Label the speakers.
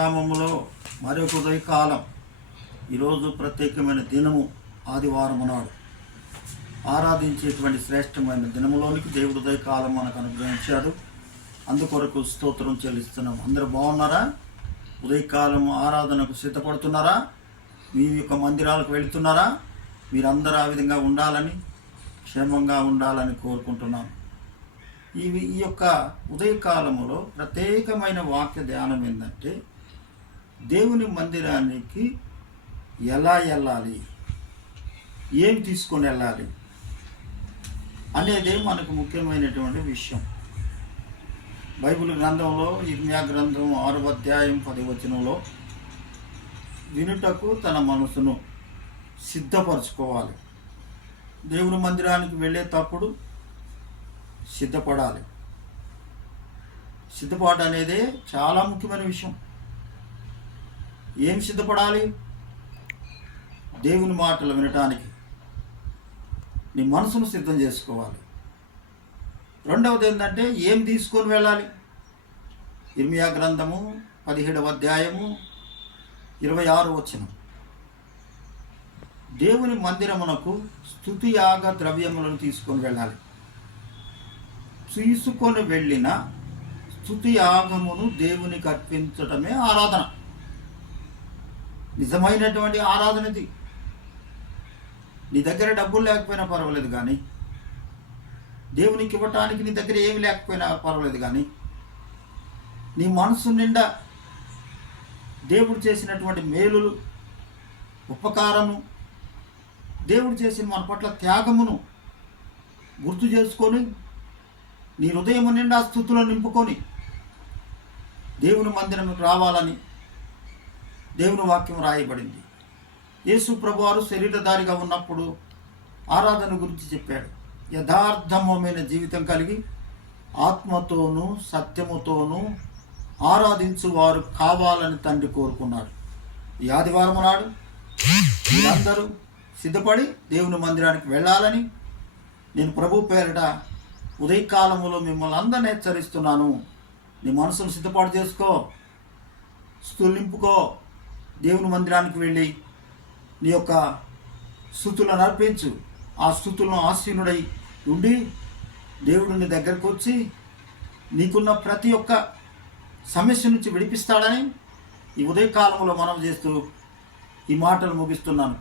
Speaker 1: నామములో మరొక ఉదయకాలం. ఈరోజు ప్రత్యేకమైన దినము ఆదివారం నాడు ఆరాధించేటువంటి శ్రేష్టమైన దినములోనికి దేవుడు ఉదయకాలం మనకు అనుగ్రహించాడు. అందుకొరకు స్తోత్రం చెల్లిస్తున్నాం. అందరూ బాగున్నారా? ఉదయకాలం ఆరాధనకు సిద్ధపడుతున్నారా? మీ యొక్క మందిరాలకు వెళుతున్నారా? మీరందరూ ఆ విధంగా ఉండాలని క్షేమంగా ఉండాలని కోరుకుంటున్నాం. ఇవి ఈ యొక్క ఉదయకాలములో ప్రత్యేకమైన వాక్య ధ్యానం ఏంటంటే దేవుని మందిరానికి ఎలా వెళ్ళాలి? ఏం తీసుకొని వెళ్ళాలి? అనేది మనకు ముఖ్యమైనటువంటి విషయం. బైబిల్ గ్రంథంలో ఇర్మియా గ్రంథం ఆరు అధ్యాయం పదివచనంలో వినుటకు తన మనసును సిద్ధపరచుకోవాలి. దేవుని మందిరానికి వెళ్ళేటప్పుడు సిద్ధపడాలి. సిద్ధపాటు అనేది చాలా ముఖ్యమైన విషయం. ఏం సిద్ధపడాలి? దేవుని మాటలు వినటానికి నీ మనసును సిద్ధం చేసుకోవాలి. రెండవది ఏంటంటే ఏం తీసుకొని వెళ్ళాలి? ఇర్మియా గ్రంథము పదిహేడవ అధ్యాయము ఇరవై ఆరు వచ్చిన దేవుని మందిరమునకు స్థుతి యాగ ద్రవ్యములను తీసుకొని వెళ్ళాలి. తీసుకొని వెళ్ళిన స్థుతి యాగమును దేవునికి అర్పించటమే ఆరాధన. నిజమైనటువంటి ఆరాధనది నీ దగ్గర డబ్బులు లేకపోయినా పర్వాలేదు కానీ దేవునికి ఇవ్వటానికి నీ దగ్గర ఏమి లేకపోయినా పర్వాలేదు కానీ నీ మనసు నిండా దేవుడు చేసినటువంటి మేలులు ఉపకారము దేవుడు చేసిన మన పట్ల త్యాగమును గుర్తు చేసుకొని నీ హృదయం నిండా స్థుతులను నింపుకొని దేవుని మందిరం రావాలని దేవుని వాక్యం రాయబడింది. యేసు ప్రభువారు శరీరధారిగా ఉన్నప్పుడు ఆరాధన గురించి చెప్పాడు. యథార్థమైన జీవితం కలిగి ఆత్మతోనూ సత్యముతోనూ ఆరాధించు వారు కావాలని తండ్రి కోరుకున్నాడు ఈ ఆదివారం నాడు మీరందరూ సిద్ధపడి దేవుని మందిరానికి వెళ్ళాలని నేను ప్రభు పేరిట ఉదయకాలములో మిమ్మల్ని అందరిని హెచ్చరిస్తున్నాను. నీ మనసును సిద్ధపాటు చేసుకో స్థుతులు దేవుని మందిరానికి వెళ్ళి నీ యొక్క స్థుతులను అర్పించు. ఆ స్థుతులను ఆసీనుడై ఉండి దేవుడు నీ దగ్గరకు వచ్చి నీకున్న ప్రతి ఒక్క సమస్య నుంచి విడిపిస్తాడని ఈ ఉదయకాలంలో మనం చేస్తూ ఈ మాటలు ముగిస్తున్నాను.